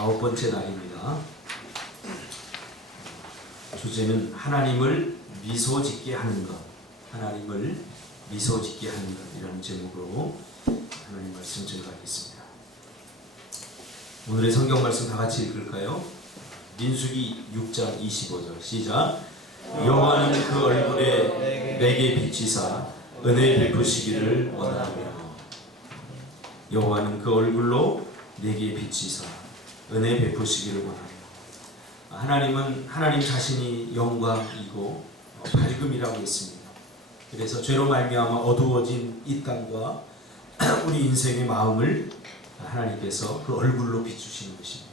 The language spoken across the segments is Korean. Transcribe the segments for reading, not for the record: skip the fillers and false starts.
9번째 날입니다. 주제는 하나님을 미소짓게 하는 것, 하나님을 미소짓게 하는 것 이라는 제목으로 하나님 말씀 전가하겠습니다. 오늘의 성경 말씀 다 같이 읽을까요? 민수기 6장 25절 시작. 여호와는 그 얼굴에 내게 비치사 은혜 베푸시기를 원하노라. 여호와는 그 얼굴로 내게 비치사 은혜 베푸시기를 원하노라. 하나님은 하나님 자신이 영광이고 밝음이라고 했습니다. 그래서 죄로 말미암아 어두워진 이 땅과 우리 인생의 마음을 하나님께서 그 얼굴로 비추시는 것입니다.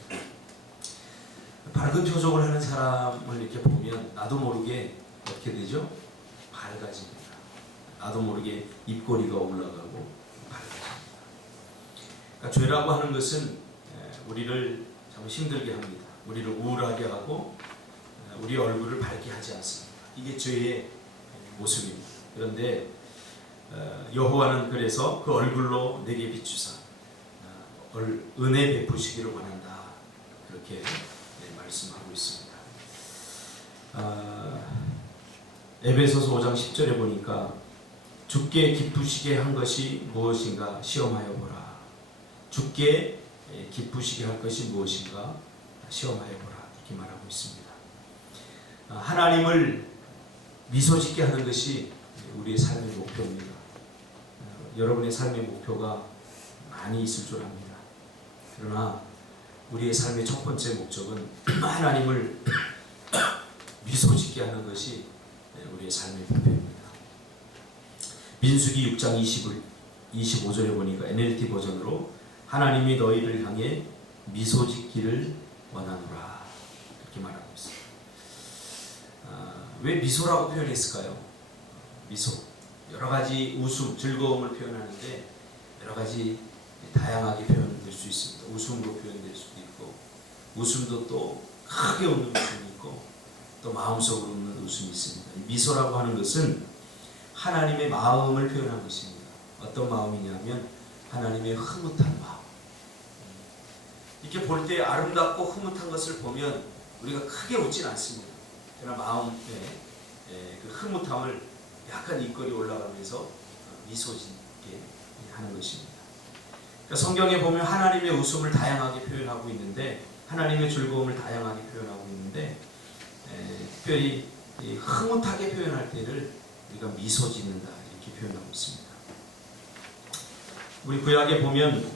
밝은 표정을 하는 사람을 이렇게 보면 나도 모르게 어떻게 되죠? 밝아집니다. 나도 모르게 입꼬리가 올라가고 밝아집니다. 그러니까 죄라고 하는 것은 우리를 참 힘들게 합니다. 우리를 우울하게 하고 우리 얼굴을 밝게 하지 않습니다. 이게 죄의 모습입니다. 그런데 여호와는 그래서 그 얼굴로 내게 비추사 은혜 베푸시기를 원한다. 그렇게 말씀하고 있습니다. 에베소서 5장 10절에 보니까 주께 기쁘시게 한 것이 무엇인가 시험하여 보라. 주께 기쁘시게 할 것이 무엇인가 시험하여 보라. 이렇게 말하고 있습니다. 하나님을 미소짓게 하는 것이 우리의 삶의 목표입니다. 여러분의 삶의 목표가 많이 있을 줄 압니다. 그러나 우리의 삶의 첫 번째 목적은 하나님을 미소짓게 하는 것이 우리의 삶의 목표입니다. 민수기 6장 25절에 보니까 NLT 버전으로 하나님이 너희를 향해 미소짓기를 원하노라 이렇게 말하고 있습니다. 왜 미소라고 표현했을까요? 미소, 여러 가지 웃음, 즐거움을 표현하는데 여러 가지 다양하게 표현될 수 있습니다. 웃음으로 표현될 수도 있고 웃음도 또 크게 웃는 웃음이 있고 또 마음속으로 웃는 웃음이 있습니다. 미소라고 하는 것은 하나님의 마음을 표현한 것입니다. 어떤 마음이냐면 하나님의 흐뭇한 마음. 이렇게 볼 때 아름답고 흐뭇한 것을 보면 우리가 크게 웃진 않습니다. 그러나 마음에 그 흐뭇함을 약간 입꼬리 올라가면서 미소짓게 하는 것입니다. 그러니까 성경에 보면 하나님의 웃음을 다양하게 표현하고 있는데 하나님의 즐거움을 다양하게 표현하고 있는데 특별히 흐뭇하게 표현할 때를 우리가 미소 짓는다 이렇게 표현하고 있습니다. 우리 구약에 보면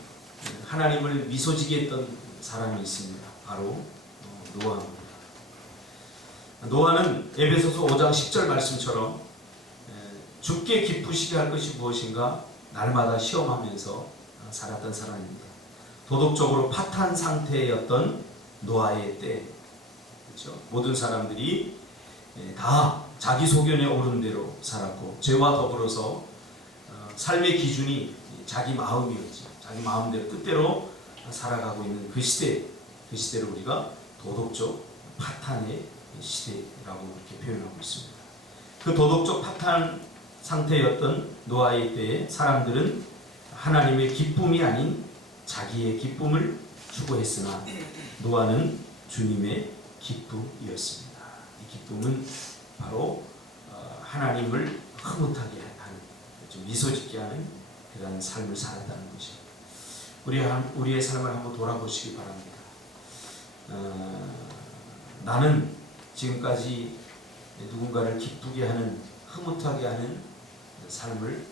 하나님을 미소 지게 했던 사람이 있습니다. 바로 노아입니다. 노아는 에베소서 5장 10절 말씀처럼 주께 기쁘시게 할 것이 무엇인가 날마다 시험하면서 살았던 사람입니다. 도덕적으로 파탄 상태였던 노아의 때, 그렇죠? 모든 사람들이 다 자기 소견에 오른 대로 살았고 죄와 더불어서 삶의 기준이 자기 마음이었죠. 자기 마음대로 뜻대로 살아가고 있는 그 시대를 우리가 도덕적 파탄의 시대라고 이렇게 표현하고 있습니다. 그 도덕적 파탄 상태였던 노아의 때에 사람들은 하나님의 기쁨이 아닌 자기의 기쁨을 추구했으나 노아는 주님의 기쁨이었습니다. 이 기쁨은 바로 하나님을 흐뭇하게 하는, 미소짓게 하는 그런 삶을 살았다는 것입니다. 우리의 삶을 한번 돌아보시기 바랍니다. 나는 지금까지 누군가를 기쁘게 하는, 흐뭇하게 하는 삶을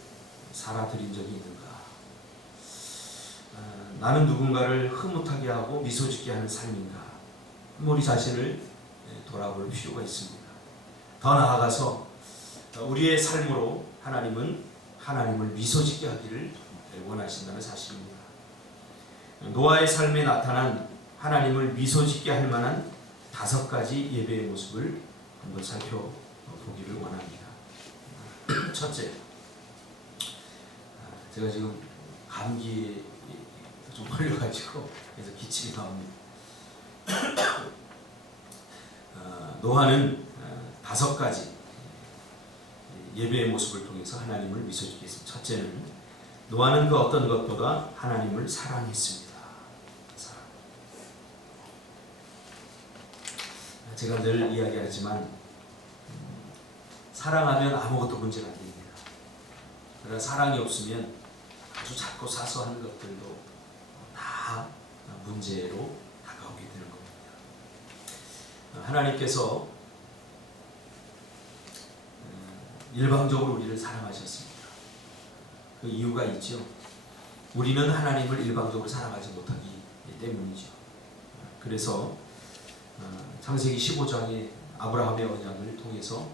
살아드린 적이 있는가? 나는 누군가를 흐뭇하게 하고 미소짓게 하는 삶인가? 우리 자신을 돌아볼 필요가 있습니다. 더 나아가서 우리의 삶으로 하나님을 미소짓게 하기를 원하신다는 사실입니다. 노아의 삶에 나타난 하나님을 미소짓게 할 만한 5가지 예배의 모습을 한번 살펴보기를 원합니다. 첫째, 제가 지금 감기에 좀 걸려가지고 그래서 기침이 나옵니다. 노아는 5가지 예배의 모습을 통해서 하나님을 미소짓게 했습니다. 첫째는 노아는 그 어떤 것보다 하나님을 사랑했습니다. 제가 늘 이야기하지만 사랑하면 아무것도 문제가 안 됩니다. 그러나 사랑이 없으면 아주 작고 사소한 것들도 다 문제로 다가오게 되는 겁니다. 하나님께서 일방적으로 우리를 사랑하셨습니다. 그 이유가 있죠. 우리는 하나님을 일방적으로 사랑하지 못하기 때문이죠. 그래서 창세기 15장에 아브라함의 언약을 통해서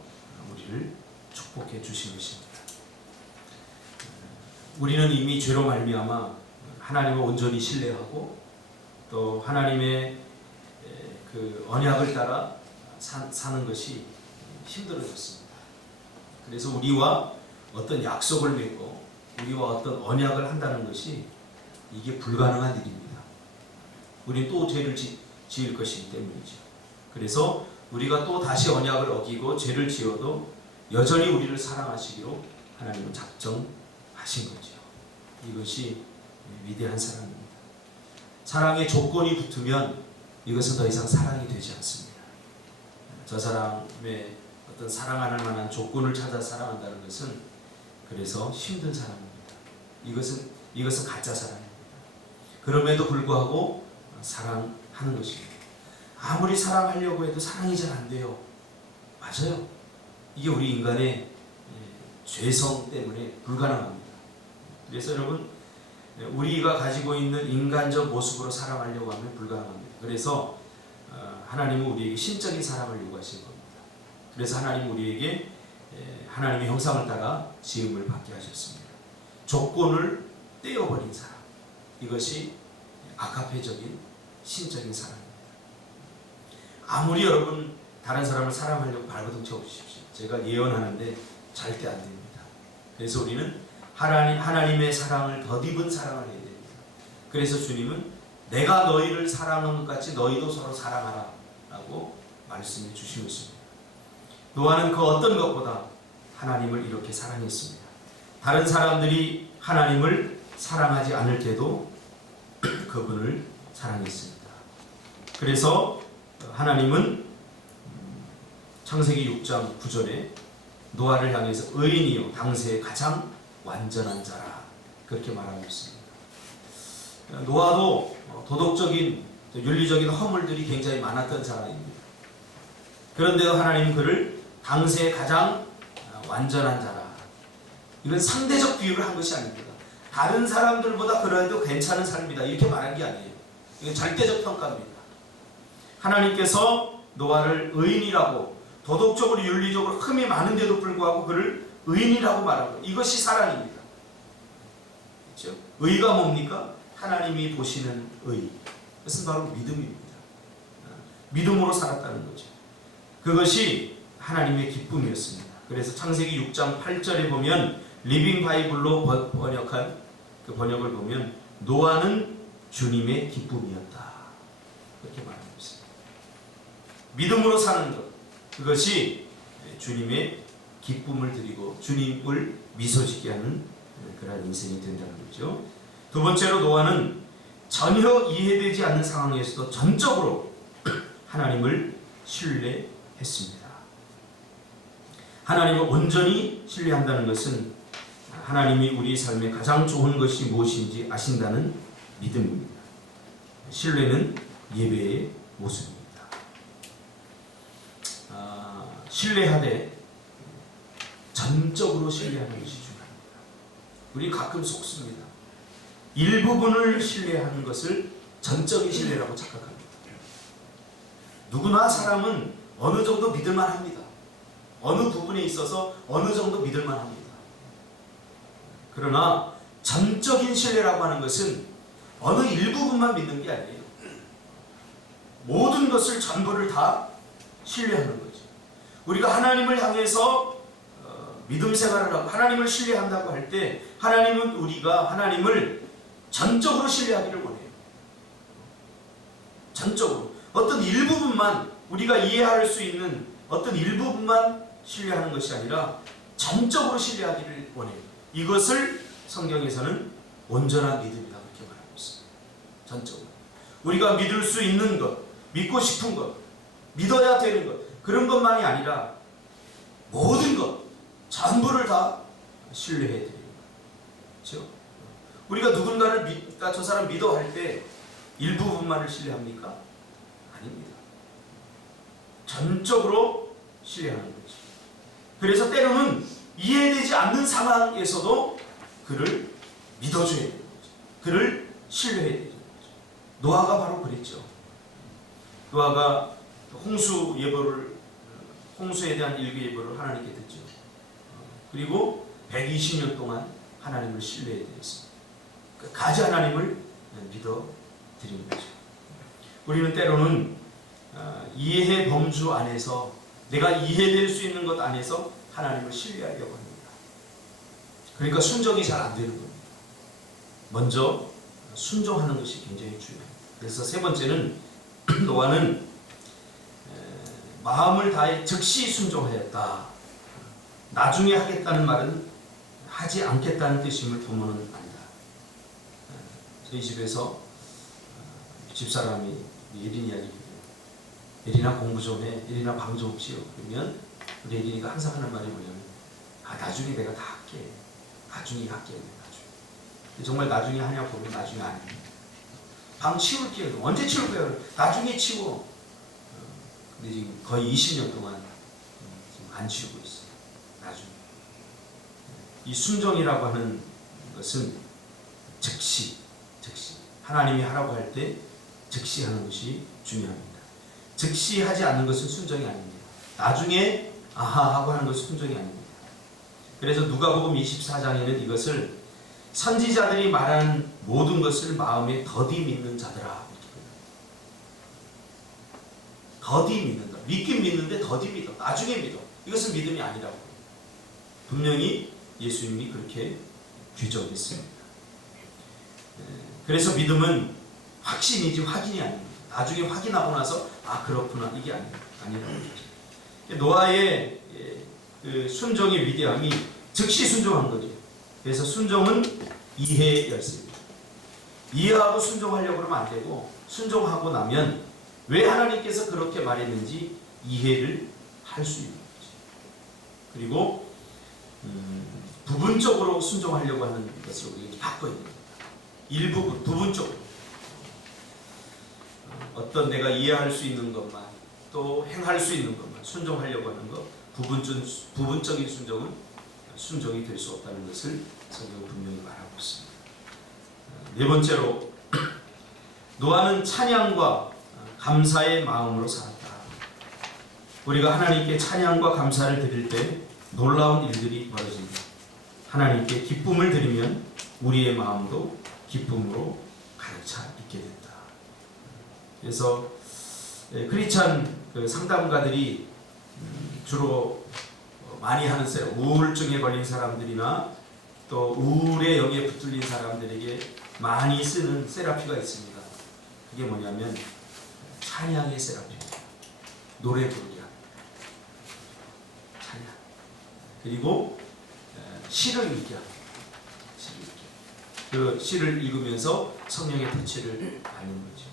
우리를 축복해 주신 것입니다. 우리는 이미 죄로 말미암아 하나님을 온전히 신뢰하고 또 하나님의 그 언약을 따라 사는 것이 힘들어졌습니다. 그래서 우리와 어떤 약속을 맺고 우리와 어떤 언약을 한다는 것이 이게 불가능한 일입니다. 우리는 또 죄를 지을 것이기 때문이죠. 그래서 우리가 또 다시 언약을 어기고 죄를 지어도 여전히 우리를 사랑하시기로 하나님은 작정하신 거죠. 이것이 위대한 사랑입니다. 사랑에 조건이 붙으면 이것은 더 이상 사랑이 되지 않습니다. 저 사람의 어떤 사랑할 만한 조건을 찾아 사랑한다는 것은 그래서 힘든 사랑입니다. 이것은 가짜 사랑입니다. 그럼에도 불구하고 사랑하는 것입니다. 아무리 사랑하려고 해도 사랑이 잘 안 돼요. 맞아요. 이게 우리 인간의 죄성 때문에 불가능합니다. 그래서 여러분, 우리가 가지고 있는 인간적 모습으로 사랑하려고 하면 불가능합니다. 그래서 하나님은 우리에게 신적인 사랑을 요구하신 겁니다. 그래서 하나님은 우리에게 하나님의 형상을 따라 지음을 받게 하셨습니다. 조건을 떼어버린 사랑, 이것이 아가페적인 신적인 사랑입니다. 아무리 여러분 다른 사람을 사랑하려고 발버둥 쳐보십시오. 제가 예언하는데 절대 안 됩니다. 그래서 우리는 하나님의 사랑을 덧입은 사랑을 해야 됩니다. 그래서 주님은 내가 너희를 사랑한 것 같이 너희도 서로 사랑하라 라고 말씀해 주신 것입니다. 노아는 그 어떤 것보다 하나님을 이렇게 사랑했습니다. 다른 사람들이 하나님을 사랑하지 않을 때도 그분을 사랑했습니다. 그래서 하나님은 창세기 6장 9절에 노아를 향해서 의인이요 당세의 가장 완전한 자라 그렇게 말하고 있습니다. 노아도 도덕적인 윤리적인 허물들이 굉장히 많았던 사람입니다. 그런데도 하나님은 그를 당세의 가장 완전한 자라. 이건 상대적 비유를 한 것이 아닙니다. 다른 사람들보다 그래도 괜찮은 삶이다 이렇게 말한 게 아니에요. 이건 절대적 평가입니다. 하나님께서 노아를 의인이라고 도덕적으로 윤리적으로 흠이 많은데도 불구하고 그를 의인이라고 말하고 이것이 사랑입니다. 그렇죠? 의가 뭡니까? 하나님이 보시는 의. 그것은 바로 믿음입니다. 믿음으로 살았다는 거죠. 그것이 하나님의 기쁨이었습니다. 그래서 창세기 6장 8절에 보면 리빙 바이블로 번역한 그 번역을 보면 노아는 주님의 기쁨이었다. 그렇게 말하고 있습니다. 믿음으로 사는 것. 그것이 주님의 기쁨을 드리고 주님을 미소짓게 하는 그런 인생이 된다는 거죠. 두 번째로 노아는 전혀 이해되지 않는 상황에서도 전적으로 하나님을 신뢰했습니다. 하나님을 온전히 신뢰한다는 것은 하나님이 우리 삶에 가장 좋은 것이 무엇인지 아신다는 믿음입니다. 신뢰는 예배의 모습입니다. 신뢰하되 전적으로 신뢰하는 것이 중요합니다. 우리 가끔 속습니다. 일부분을 신뢰하는 것을 전적인 신뢰라고 착각합니다. 누구나 사람은 어느 정도 믿을만 합니다. 어느 부분에 있어서 어느 정도 믿을만 합니다. 그러나 전적인 신뢰라고 하는 것은 어느 일부분만 믿는 게 아니에요. 모든 것을 전부를 다 신뢰하는 거죠. 우리가 하나님을 향해서 믿음 생활을 하고 하나님을 신뢰한다고 할 때 하나님은 우리가 하나님을 전적으로 신뢰하기를 원해요. 전적으로. 어떤 일부분만 우리가 이해할 수 있는 어떤 일부분만 신뢰하는 것이 아니라 전적으로 신뢰하기를 원해요. 이것을 성경에서는 온전한 믿음이다 그렇게 말하고 있습니다. 전적으로. 우리가 믿을 수 있는 것, 믿고 싶은 것, 믿어야 되는 것, 그런 것만이 아니라 모든 것, 전부를 다 신뢰해야 돼요. 그렇죠? 우리가 누군가를 저 사람 믿어 할 때 일부분만을 신뢰합니까? 아닙니다. 전적으로 신뢰하는 거죠. 그래서 때로는 이해되지 않는 상황에서도 그를 믿어줘야 되는 거죠. 그를 신뢰해야 되는 거죠. 노아가 바로 그랬죠. 노아가 홍수에 대한 일개 예보를 하나님께 듣죠. 그리고 120년 동안 하나님을 신뢰해야 되었습니다. 끝까지 하나님을 믿어 드리는 거죠. 우리는 때로는 이해의 범주 안에서, 내가 이해될 수 있는 것 안에서 하나님을 신뢰하려고 합니다. 그러니까 순종이 잘 안 되는 겁니다. 먼저 순종하는 것이 굉장히 중요합니다. 그래서 세 번째는 노아는 마음을 다해 즉시 순종하였다. 나중에 하겠다는 말은 하지 않겠다는 뜻임을 부모는 안다. 저희 집에서 집사람이 예린이 이야기해요. 예린아 공부 좀 해. 예린아 방 좀 치워. 그러면 우리 예린이가 항상 하는 말이 뭐냐면, 나중에 내가 다 할게. 나중에 할게. 나중에. 정말 나중에 하냐 보면 나중에 안 해. 방 치울게. 언제 치울 거야? 나중에 치워. 근데 지금 거의 20년 동안 지금 안 치우고 있어요. 나중에. 이 순종이라고 하는 것은 즉시 하나님이 하라고 할 때 즉시 하는 것이 중요합니다. 즉시 하지 않는 것은 순종이 아닙니다. 나중에 아하 하고 하는 것은 순종이 아닙니다. 그래서 누가복음 24장에는 이것을 선지자들이 말한 모든 것을 마음에 더디 믿는 자들아. 더디 믿는다. 믿긴 믿는데 더디 믿어. 나중에 믿어. 이것은 믿음이 아니라고. 분명히 예수님이 그렇게 규정했습니다. 그래서 믿음은 확신이지 확인이 아닙니다. 나중에 확인하고 나서 그렇구나 이게 아니라고 하죠. 노아의 그 순종의 위대함이 즉시 순종한 거죠. 그래서 순종은 이해의 열쇠입니다. 이해하고 순종하려고 그러면 안 되고, 순종하고 나면 왜 하나님께서 그렇게 말했는지 이해를 할 수 있는 거죠. 그리고 부분적으로 순종하려고 하는 것을 우리가 바꿔야 됩니다. 일부분, 부분적으로. 어떤 내가 이해할 수 있는 것만, 또 행할 수 있는 것만 순종하려고 하는 것, 부분적인 순종은 순종이 될 수 없다는 것을 성경은 분명히 말하고 있습니다. 네 번째로, 노아는 찬양과 감사의 마음으로 살았다. 우리가 하나님께 찬양과 감사를 드릴 때 놀라운 일들이 벌어집니다. 하나님께 기쁨을 드리면 우리의 마음도 기쁨으로 가득 차 있게 된다. 그래서 크리스찬 상담가들이 주로 많이 하는 우울증에 걸린 사람들이나 또 우울에 여기에 붙들린 사람들에게 많이 쓰는 세라피가 있습니다. 그게 뭐냐면 찬양의 세라피입니다. 노래 부르기 합니다. 찬양. 그리고 시를 읽기 합니다. 그 시를 읽으면서 성령의 빛을 받는 거죠.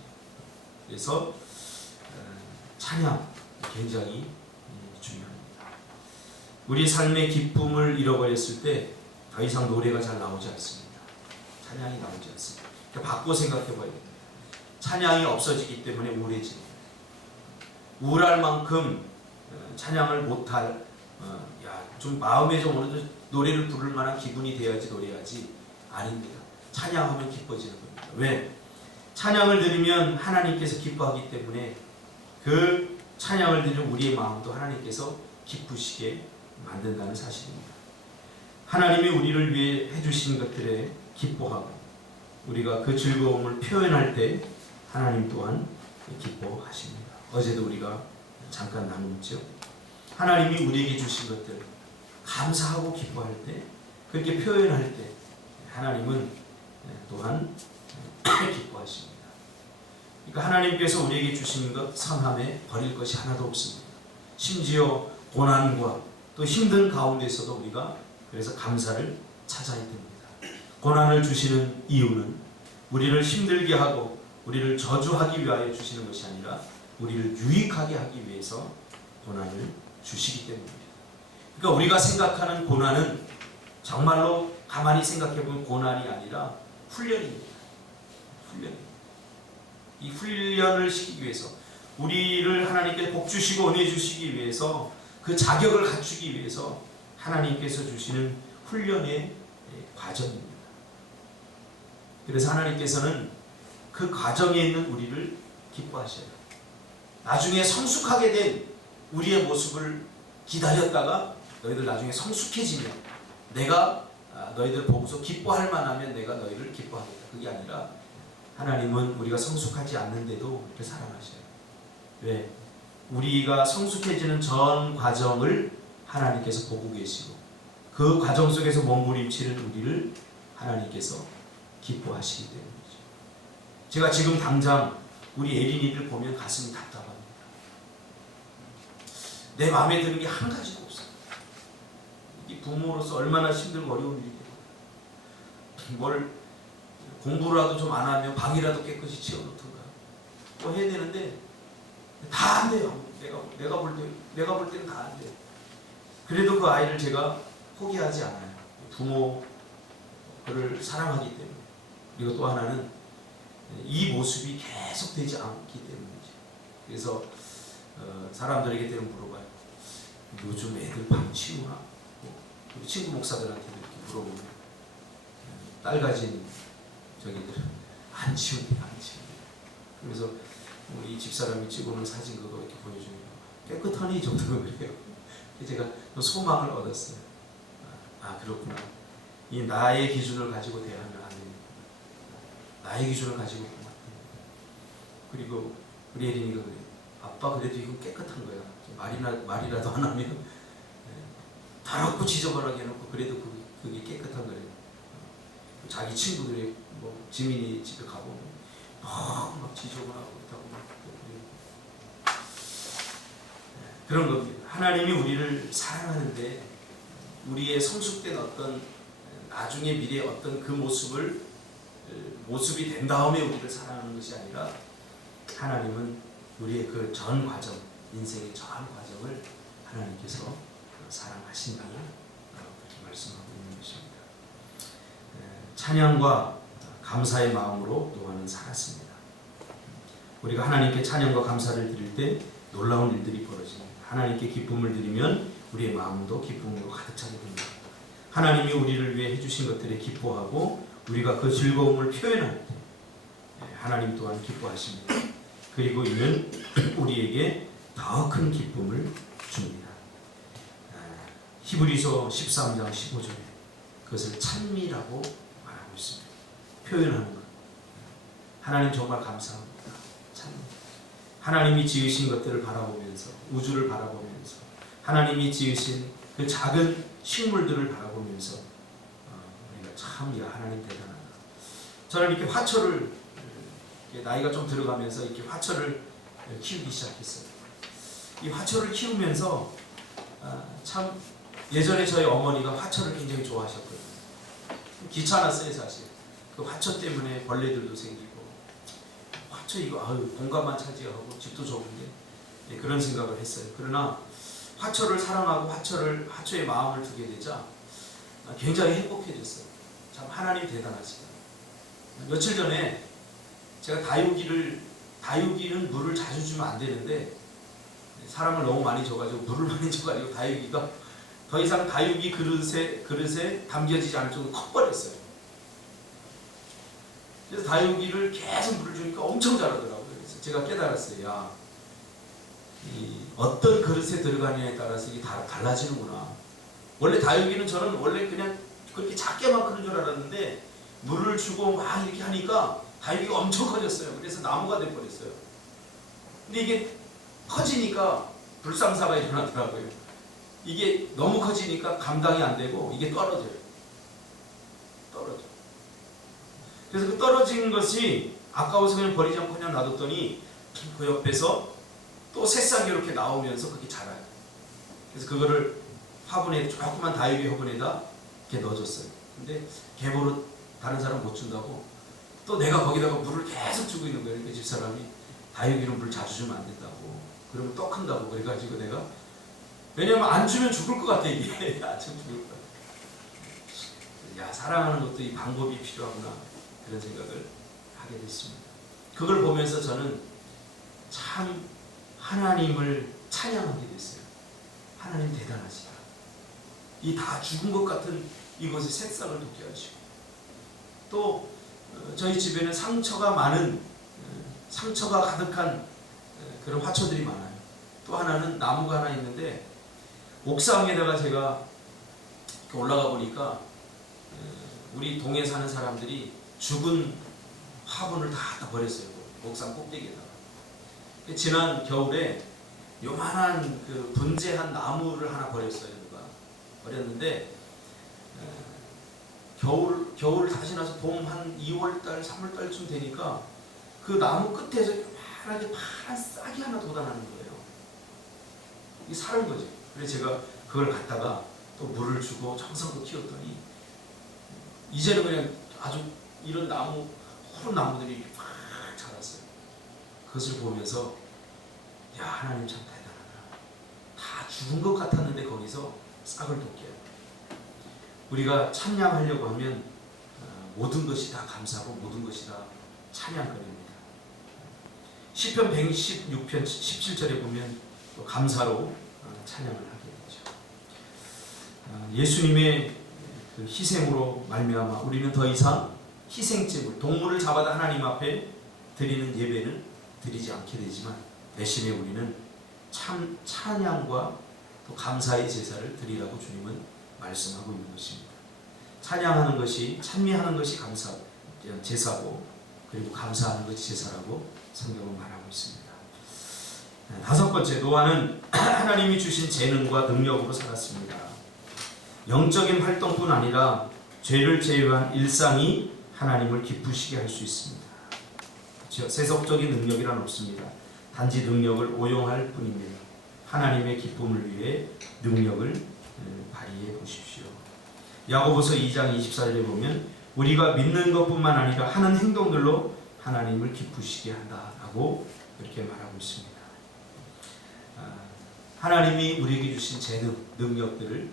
그래서 찬양 굉장히 중요합니다. 우리 삶의 기쁨을 잃어버렸을 때 더 이상 노래가 잘 나오지 않습니다. 찬양이 나오지 않습니다. 바꿔 생각해 봐야 됩니다. 찬양이 없어지기 때문에 우울해집니다. 우울할 만큼 찬양을 못할, 좀 마음에 좀 어느 정도 노래를 부를 만한 기분이 돼야지 노래하지, 아닙니다. 찬양하면 기뻐지는 겁니다. 왜? 찬양을 드리면 하나님께서 기뻐하기 때문에 그 찬양을 드리는 우리의 마음도 하나님께서 기쁘시게 만든다는 사실입니다. 하나님이 우리를 위해 해주신 것들에 기뻐하고 우리가 그 즐거움을 표현할 때 하나님 또한 기뻐하십니다. 어제도 우리가 잠깐 나누었죠. 하나님이 우리에게 주신 것들 감사하고 기뻐할 때, 그렇게 표현할 때 하나님은 또한 기뻐하십니다. 그러니까 하나님께서 우리에게 주신 것 선함에 버릴 것이 하나도 없습니다. 심지어 고난과 또 힘든 가운데서도 우리가 그래서 감사를 찾아야 됩니다. 고난을 주시는 이유는 우리를 힘들게 하고 우리를 저주하기 위하여 주시는 것이 아니라 우리를 유익하게 하기 위해서 고난을 주시기 때문입니다. 그러니까 우리가 생각하는 고난은 정말로 가만히 생각해보면 고난이 아니라 훈련입니다. 훈련. 이 훈련을 시키기 위해서, 우리를 하나님께 복 주시고 은혜 주시기 위해서, 그 자격을 갖추기 위해서 하나님께서 주시는 훈련의 과정입니다. 그래서 하나님께서는 그 과정에 있는 우리를 기뻐하셔요. 나중에 성숙하게 된 우리의 모습을 기다렸다가 너희들 나중에 성숙해지면 내가 너희들 보고서 기뻐할 만하면 내가 너희를 기뻐하겠다. 그게 아니라 하나님은 우리가 성숙하지 않는데도 이렇게 사랑하셔요. 왜? 우리가 성숙해지는 전 과정을 하나님께서 보고 계시고 그 과정 속에서 몸부림치는 우리를 하나님께서 기뻐하시기 때문이죠. 제가 지금 당장 우리 에린이를 보면 가슴이 답답합니다. 내 마음에 드는 게 한 가지도 없어요. 이 부모로서 얼마나 힘들고 어려운 일이겠어요. 뭘 공부라도 좀 안 하면 방이라도 깨끗이 치워놓든가 또 해야 되는데 다 안 돼요. 내가 볼 때는 다 안 돼요. 그래도 그 아이를 제가 포기하지 않아요. 부모를 사랑하기 때문에. 그리고 또 하나는 이 모습이 계속되지 않기 때문이죠. 그래서 사람들에게 때는 물어봐요. 요즘 애들 방 치우나? 우리 친구 목사들한테도 이렇게 물어보면 딸 가진 저기들은 안 치운대, 안 치운대. 그래서 우리 집사람이 찍어놓은 사진 그거 이렇게 보여주면 깨끗하니 이 정도가 그래요. 제가 소망을 얻었어요. 그렇구나. 이 나의 기준을 가지고 대하면 안 됩니다. 나의 기준을 가지고 보면 안 됩니다. 그리고 우리 혜린이가 그래요. 아빠 그래도 이건 깨끗한 거야. 말이라도 안 하면 더럽고 지저분하게 해놓고 그래도 그게 깨끗한 거래요. 자기 친구들이 뭐 지민이 집에 가보면 막 지저분하고 그렇다고 막 그런 겁니다. 하나님이 우리를 사랑하는데 우리의 성숙된 어떤 나중에 미래의 어떤 그 모습이 된 다음에 우리를 사랑하는 것이 아니라 하나님은 우리의 그 전 과정, 인생의 전 과정을 하나님께서 사랑하신다 그렇게 말씀하고 있는 것입니다. 찬양과 감사의 마음으로 노아는 살았습니다. 우리가 하나님께 찬양과 감사를 드릴 때 놀라운 일들이 벌어집니다. 하나님께 기쁨을 드리면 우리의 마음도 기쁨으로 가득 차게 됩니다. 하나님이 우리를 위해 해주신 것들에 기뻐하고 우리가 그 즐거움을 표현할 때 하나님 또한 기뻐하십니다. 그리고 이는 우리에게 더 큰 기쁨을 줍니다. 히브리서 13장 15절에 그것을 찬미라고 말하고 있습니다. 표현하는 것. 하나님 정말 감사합니다. 찬미. 하나님이 지으신 것들을 바라보면서 우주를 바라보면서 하나님이 지으신 그 작은 식물들을 바라보면서 우리가 참 야 하나님 대단하다. 저는 이렇게 화초를 나이가 좀 들어가면서 이렇게 화초를 키우기 시작했어요. 이 화초를 키우면서 참 예전에 저희 어머니가 화초를 굉장히 좋아하셨거든요. 귀찮았어요 사실. 그 화초 때문에 벌레들도 생기고 화초 이거 공간만 차지하고 집도 좁은데 그런 생각을 했어요. 그러나 화초를 사랑하고 화초의 마음을 두게 되자 굉장히 행복해졌어요. 참 하나님 대단하시다. 며칠 전에 제가 다육이는 물을 자주 주면 안 되는데 사람을 너무 많이 줘가지고 물을 많이 줘가지고 다육이가 더 이상 다육이 그릇에 담겨지지 않을 정도로 커버렸어요. 그래서 다육이를 계속 물을 주니까 엄청 자라더라고요. 그래서 제가 깨달았어요. 어떤 그릇에 들어가느냐에 따라서 이게 다 달라지는구나. 원래 다육이는 저는 원래 그냥 그렇게 작게만 크는 줄 알았는데 물을 주고 막 이렇게 하니까 다육이가 엄청 커졌어요. 그래서 나무가 돼버렸어요. 근데 이게 커지니까 불상사가 일어나더라고요. 이게 너무 커지니까 감당이 안 되고 이게 떨어져요. 그래서 그 떨어진 것이 아까워서 그냥 버리지 않고 그냥 놔뒀더니 그 옆에서 또 새싹이 이렇게 나오면서 그게 자라요. 그래서 그거를 화분에 조그만 다육이 화분에다 이렇게 넣어줬어요. 근데 개보로 다른 사람 못 준다고 또 내가 거기다가 물을 계속 주고 있는 거예요. 그 집사람이 다육이는 물 자주 주면 안 된다고. 그러면 떡한다고. 그래가지고 내가, 왜냐면 안 주면 죽을 것 같아 이게. 안 주면 죽을 것 같아. 야, 사랑하는 것도 이 방법이 필요하구나, 그런 생각을 하게 됐습니다. 그걸 보면서 저는 참 하나님을 찬양하게 됐어요. 하나님 대단하시다. 이 다 죽은 것 같은 이것의 새싹을 돋게 하시고, 또 저희 집에는 상처가 많은, 상처가 가득한 그런 화초들이 많아요. 또 하나는 나무가 하나 있는데, 옥상에다가 제가 올라가 보니까 우리 동에 사는 사람들이 죽은 화분을 다 갖다 버렸어요. 옥상 꼭대기에다가. 지난 겨울에 요만한 그 분재한 나무를 하나 버렸어요. 누가 버렸는데, 겨울 다 지나서 봄 한 2월달 3월달쯤 되니까 그 나무 끝에서 요만하게 파란 싹이 하나 돋아나는 거예요. 이게 사는 거죠. 그래서 제가 그걸 갖다가 또 물을 주고 정성껏 키웠더니 이제는 그냥 아주 이런 나무, 푸른 나무들이 막 자랐어요. 그것을 보면서, 야, 하나님 참 대단하다. 다 죽은 것 같았는데 거기서 싹을 돋게 해요. 우리가 찬양하려고 하면 모든 것이 다 감사하고 모든 것이 다 찬양거리입니다. 시편 116편 17절에 보면 또 감사로 찬양을 하게 되죠. 예수님의 그 희생으로 말미암아 우리는 더 이상 희생제물, 동물을 잡아다 하나님 앞에 드리는 예배는 드리지 않게 되지만, 대신에 우리는 참 찬양과 또 감사의 제사를 드리라고 주님은 말씀하고 있는 것입니다. 찬양하는 것이, 찬미하는 것이 감사, 제사고, 그리고 감사하는 것이 제사라고 성경은 말하고 있습니다. 다섯 번째, 노아는 하나님이 주신 재능과 능력으로 살았습니다. 영적인 활동뿐 아니라 죄를 제외한 일상이 하나님을 기쁘시게 할 수 있습니다. 세속적인 능력이란 없습니다. 단지 능력을 오용할 뿐입니다. 하나님의 기쁨을 위해 능력을 발휘해 보십시오. 야고보서 2장 24절에 보면 우리가 믿는 것뿐만 아니라 하는 행동들로 하나님을 기쁘시게 한다라고 그렇게 말하고 있습니다. 하나님이 우리에게 주신 재능, 능력들을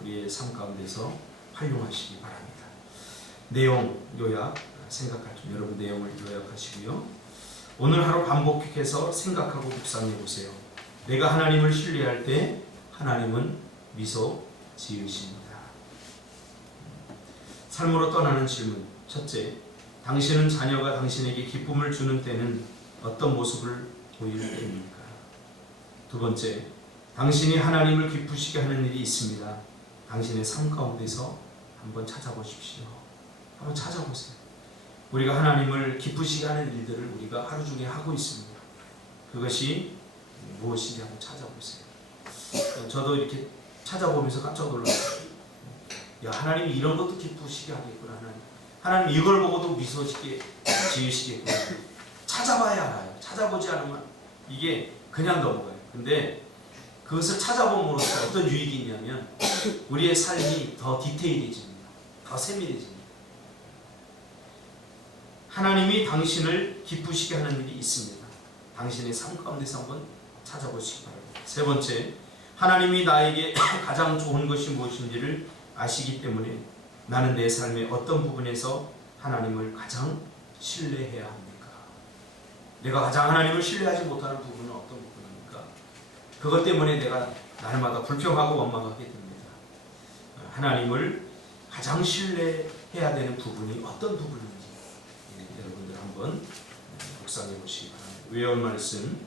우리의 삶 가운데서 활용하시기 바랍니다. 내용 요약 생각할 좀 여러분 내용을 요약하시고요. 오늘 하루 반복해서 생각하고 묵상해 보세요. 내가 하나님을 신뢰할 때 하나님은 미소 지으십니다. 삶으로 떠나는 질문. 첫째, 당신은 자녀가 당신에게 기쁨을 주는 때는 어떤 모습을 보일 때입니까? 두 번째, 당신이 하나님을 기쁘시게 하는 일이 있습니다. 당신의 삶 가운데서 한번 찾아보십시오. 한번 찾아보세요. 우리가 하나님을 기쁘시게 하는 일들을 우리가 하루 중에 하고 있습니다. 그것이 무엇인지 한번 찾아보세요. 저도 이렇게 찾아보면서 깜짝 놀랐어요. 야, 하나님이 이런 것도 기쁘시게 하겠구나. 하나님 이걸 보고도 미소 지으시겠구나. 찾아봐야 알아요. 찾아보지 않으면 이게 그냥 넘어가요. 근데 그것을 찾아봄으로써 어떤 유익이 있냐면 우리의 삶이 더 디테일해집니다. 더 세밀해집니다. 하나님이 당신을 기쁘시게 하는 일이 있습니다. 당신의 삶 가운데서 한번 찾아보시기 바랍니다. 세 번째, 하나님이 나에게 가장 좋은 것이 무엇인지를 아시기 때문에 나는 내 삶의 어떤 부분에서 하나님을 가장 신뢰해야 합니까? 내가 가장 하나님을 신뢰하지 못하는 부분은 어떤 부분입니까? 그것 때문에 내가 날마다 불평하고 원망하게 됩니다. 하나님을 가장 신뢰해야 되는 부분이 어떤 부분인지 여러분들 한번 묵상해 보시기 바랍니다. 외운 말씀,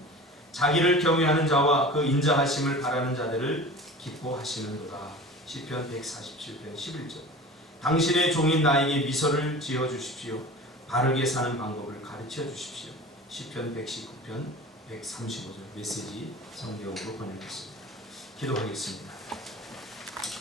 자기를 경외하는 자와 그 인자하심을 바라는 자들을 기뻐하시는도다. 시편 147편 11절. 당신의 종인 나에게 미소를 지어주십시오. 바르게 사는 방법을 가르쳐 주십시오. 시편 119편 135절 메시지 성경으로 번역했습니다. 기도하겠습니다.